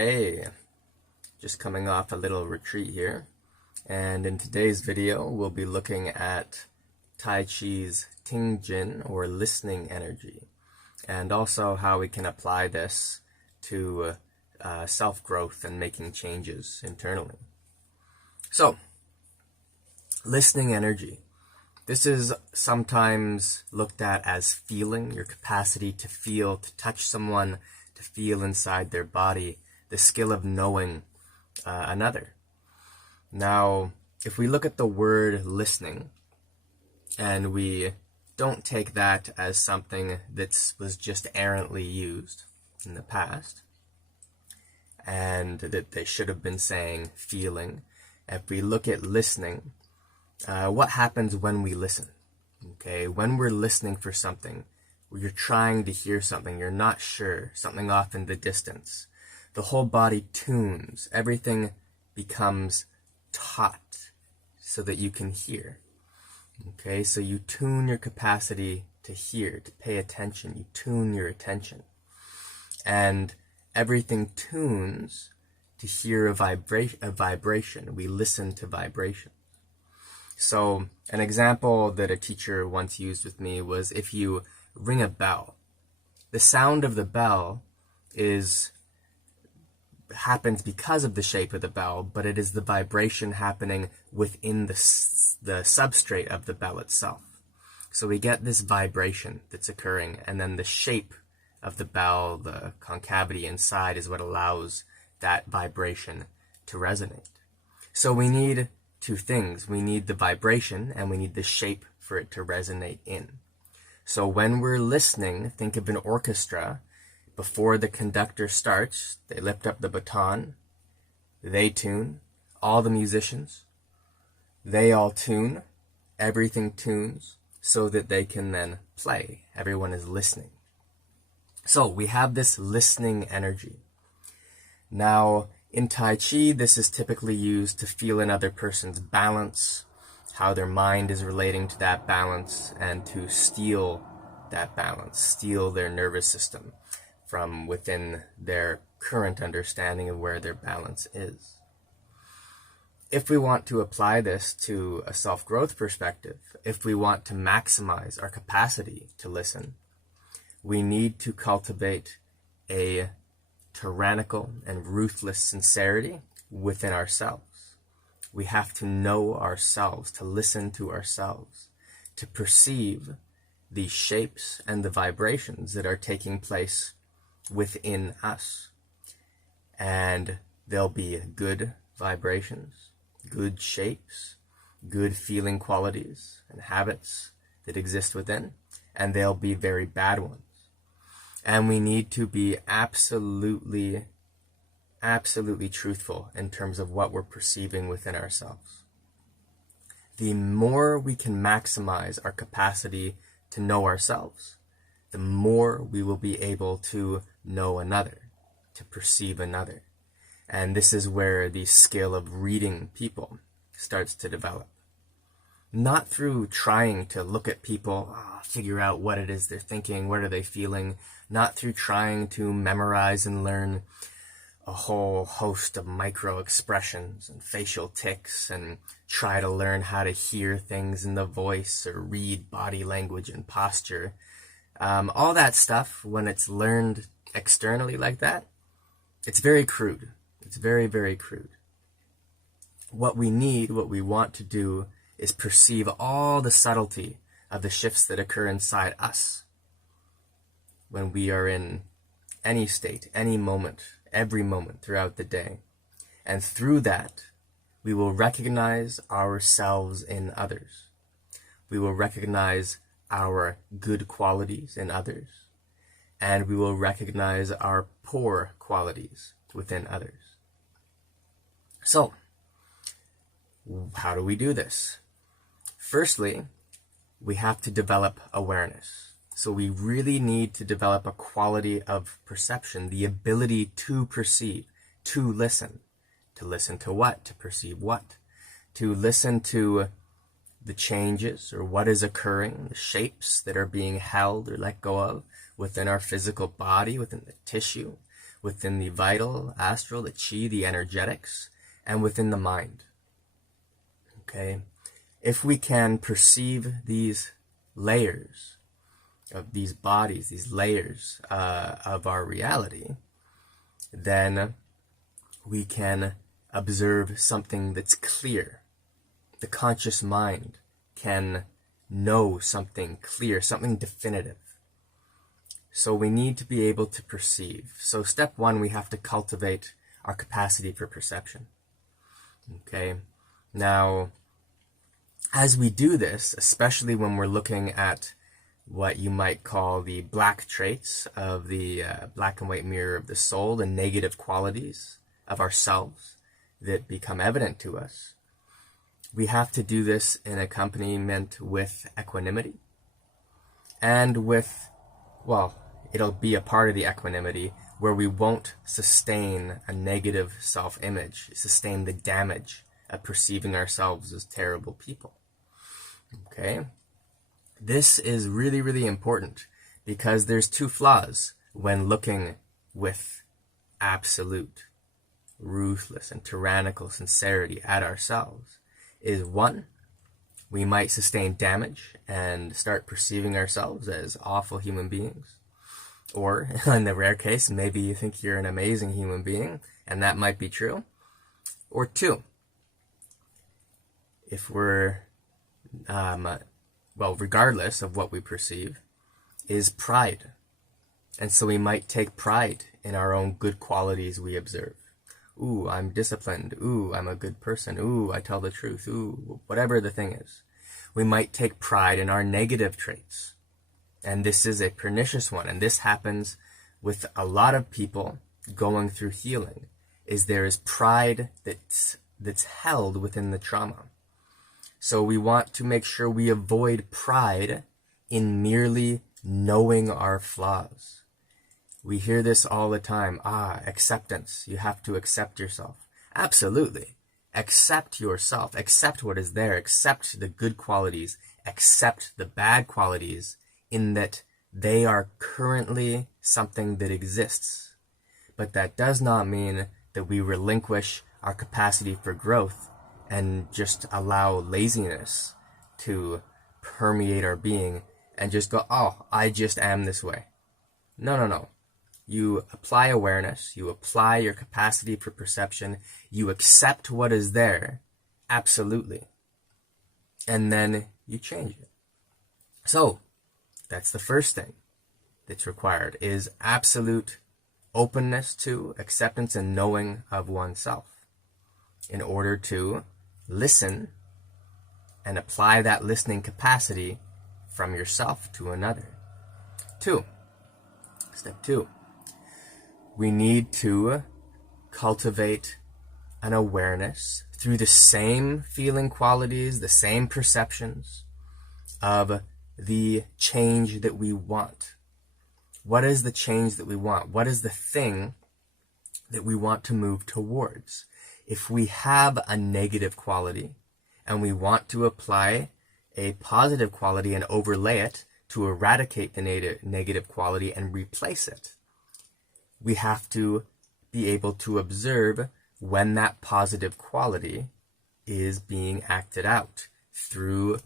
Hey, just coming off a little retreat here, and in today's video we'll be looking at Tai Chi's Ting or listening energy, and also how we can apply this to self-growth and making changes internally. So, listening energy. This is sometimes looked at as feeling, your capacity to feel, to touch someone, to feel inside their body, the skill of knowing another. Now, if we look at the word listening, and we don't take that as something that was just errantly used in the past, and that they should have been saying feeling, if we look at listening, what happens when we listen? Okay, when we're listening for something, you're trying to hear something, you're not sure, something off in the distance. The whole body tunes, everything becomes taut so that you can hear. Okay, so you tune your capacity to hear, to pay attention, you tune your attention. And everything tunes to hear a vibration. We listen to vibration. So an example that a teacher once used with me was if you ring a bell. The sound of the bell happens because of the shape of the bell, but it is the vibration happening within the substrate of the bell itself. So we get this vibration that's occurring, and then the shape of the bell, the concavity inside, is what allows that vibration to resonate. So we need two things. We need the vibration, and we need the shape for it to resonate in. So when we're listening, think of an orchestra. Before the conductor starts, they lift up the baton, they tune, all the musicians, they all tune, everything tunes, so that they can then play. Everyone is listening. So we have this listening energy. Now, in Tai Chi, this is typically used to feel another person's balance, how their mind is relating to that balance, and to steal that balance, steal their nervous system from within their current understanding of where their balance is. If we want to apply this to a self-growth perspective, if we want to maximize our capacity to listen, we need to cultivate a tyrannical and ruthless sincerity within ourselves. We have to know ourselves, to listen to ourselves, to perceive the shapes and the vibrations that are taking place within us. And there'll be good vibrations, good shapes, good feeling qualities and habits that exist within, and there'll be very bad ones. And we need to be absolutely truthful in terms of what we're perceiving within ourselves. The more we can maximize our capacity to know ourselves, the more we will be able to know another, to perceive another. And this is where the skill of reading people starts to develop. Not through trying to look at people, figure out what it is they're thinking, what are they feeling, not through trying to memorize and learn a whole host of micro expressions and facial tics and try to learn how to hear things in the voice or read body language and posture. All that stuff, when it's learned externally like that, it's very crude. It's very, very crude. What we need, what we want to do, is perceive all the subtlety of the shifts that occur inside us when we are in any state, any moment, every moment throughout the day. And through that, we will recognize ourselves in others. We will recognize our good qualities in others. And we will recognize our poor qualities within others. So, how do we do this? Firstly, we have to develop awareness. So we really need to develop a quality of perception, the ability to perceive, to listen. To listen to what? To perceive what? To listen to the changes or what is occurring, the shapes that are being held or let go of within our physical body, within the tissue. within the vital, astral, the chi, the energetics, and within the mind. Okay? If we can perceive these layers of these bodies, these layers of our reality, then we can observe something that's clear. The conscious mind can know something clear, something definitive. So we need to be able to perceive. So step one, we have to cultivate our capacity for perception. Okay? Now, as we do this, especially when we're looking at what you might call the black traits of the black and white mirror of the soul, the negative qualities of ourselves that become evident to us, we have to do this in accompaniment with equanimity and with, well, it'll be a part of the equanimity where we won't sustain a negative self-image, sustain the damage of perceiving ourselves as terrible people. Okay? This is really, really important because there's two flaws when looking with absolute, ruthless, and tyrannical sincerity at ourselves. Is one, we might sustain damage and start perceiving ourselves as awful human beings. Or, in the rare case, maybe you think you're an amazing human being, and that might be true. Or two, if we're, regardless of what we perceive, is pride. And so we might take pride in our own good qualities we observe. Ooh, I'm disciplined. Ooh, I'm a good person. Ooh, I tell the truth. Ooh, whatever the thing is. We might take pride in our negative traits. And this is a pernicious one. And this happens with a lot of people going through healing, is there is pride that's held within the trauma. So we want to make sure we avoid pride in merely knowing our flaws. We hear this all the time. Acceptance. You have to accept yourself. Absolutely. Accept yourself. Accept what is there. Accept the good qualities. Accept the bad qualities in that they are currently something that exists. But that does not mean that we relinquish our capacity for growth and just allow laziness to permeate our being and just go, I just am this way. No. You apply awareness, you apply your capacity for perception, you accept what is there, absolutely. And then you change it. So, that's the first thing that's required, is absolute openness to, acceptance and knowing of oneself in order to listen and apply that listening capacity from yourself to another. Step two, we need to cultivate an awareness through the same feeling qualities, the same perceptions of the change that we want. What is the change that we want? What is the thing that we want to move towards? If we have a negative quality and we want to apply a positive quality and overlay it to eradicate the negative quality and replace it, we have to be able to observe when that positive quality is being acted out through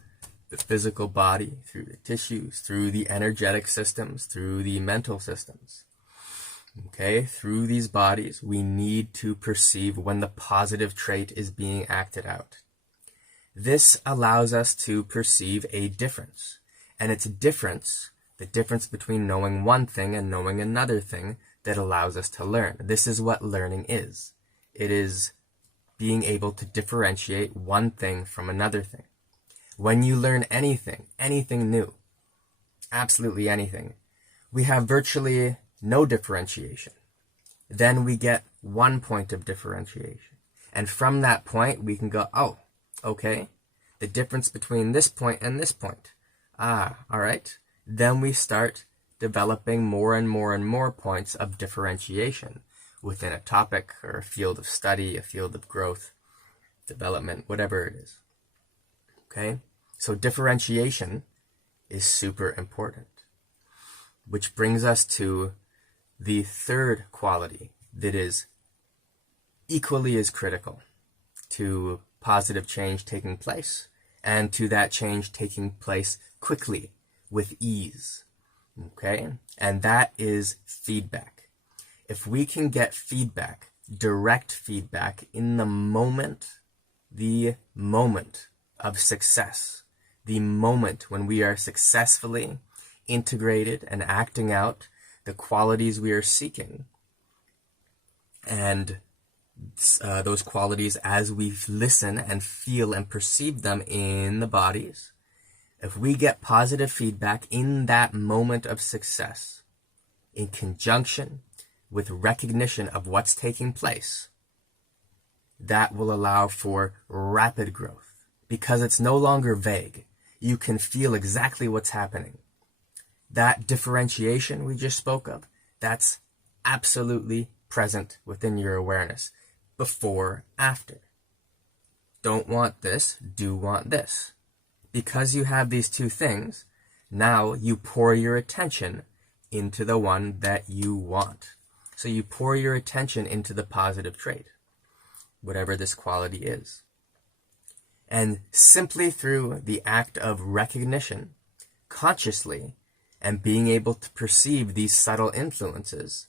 the physical body, through the tissues, through the energetic systems, through the mental systems. Okay, through these bodies, we need to perceive when the positive trait is being acted out. This allows us to perceive a difference. And it's a difference, the difference between knowing one thing and knowing another thing, that allows us to learn. This is what learning is. It is being able to differentiate one thing from another thing. When you learn anything new, absolutely anything, we have virtually no differentiation. Then we get one point of differentiation. And from that point, we can go, okay, the difference between this point and this point. All right. Then we start developing more and more points of differentiation within a topic or a field of study, a field of growth, development, whatever it is. Okay? So differentiation is super important. Which brings us to the third quality that is equally as critical to positive change taking place, and to that change taking place quickly, with ease. Okay? And that is feedback. If we can get feedback, direct feedback in the moment of success, the moment when we are successfully integrated and acting out the qualities we are seeking, and those qualities as we listen and feel and perceive them in the bodies, if we get positive feedback in that moment of success, in conjunction with recognition of what's taking place, that will allow for rapid growth, because it's no longer vague. You can feel exactly what's happening. That differentiation we just spoke of, that's absolutely present within your awareness. Before, after. Don't want this, do want this. Because you have these two things, now you pour your attention into the one that you want. So you pour your attention into the positive trait, whatever this quality is. And simply through the act of recognition, consciously, and being able to perceive these subtle influences,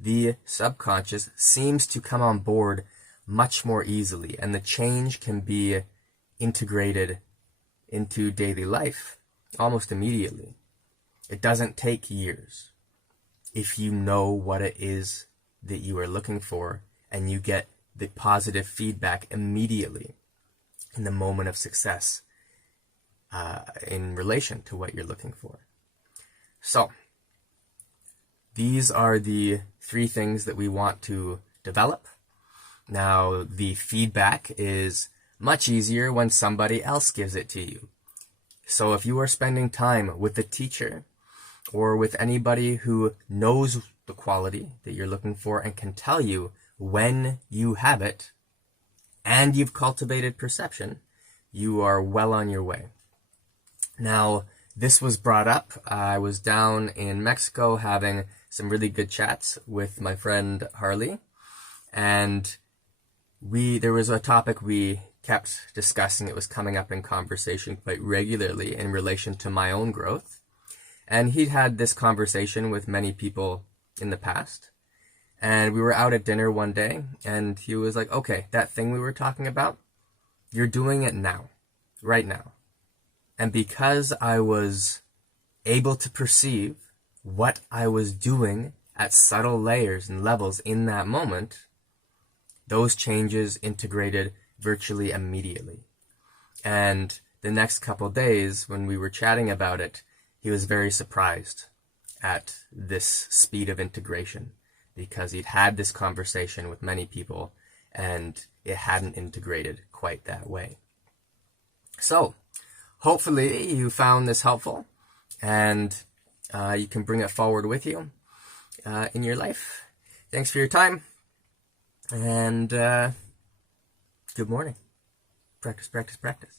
the subconscious seems to come on board much more easily, and the change can be integrated into daily life almost immediately. It doesn't take years if you know what it is that you are looking for, and you get the positive feedback immediately in the moment of success in relation to what you're looking for. So, these are the 3 things that we want to develop. Now, the feedback is much easier when somebody else gives it to you. So if you are spending time with a teacher or with anybody who knows the quality that you're looking for and can tell you when you have it, and you've cultivated perception, you are well on your way. Now, this was brought up. I was down in Mexico having some really good chats with my friend Harley, and there was a topic we kept discussing. It was coming up in conversation quite regularly in relation to my own growth, and he'd had this conversation with many people in the past, and we were out at dinner one day, and he was like, okay, that thing we were talking about, you're doing it now, right now. And because I was able to perceive what I was doing at subtle layers and levels in that moment, those changes integrated virtually immediately. And the next couple days, when we were chatting about it, he was very surprised at this speed of integration, because he'd had this conversation with many people and it hadn't integrated quite that way. So, hopefully you found this helpful, and you can bring it forward with you in your life. Thanks for your time, and good morning. Practice, practice, practice.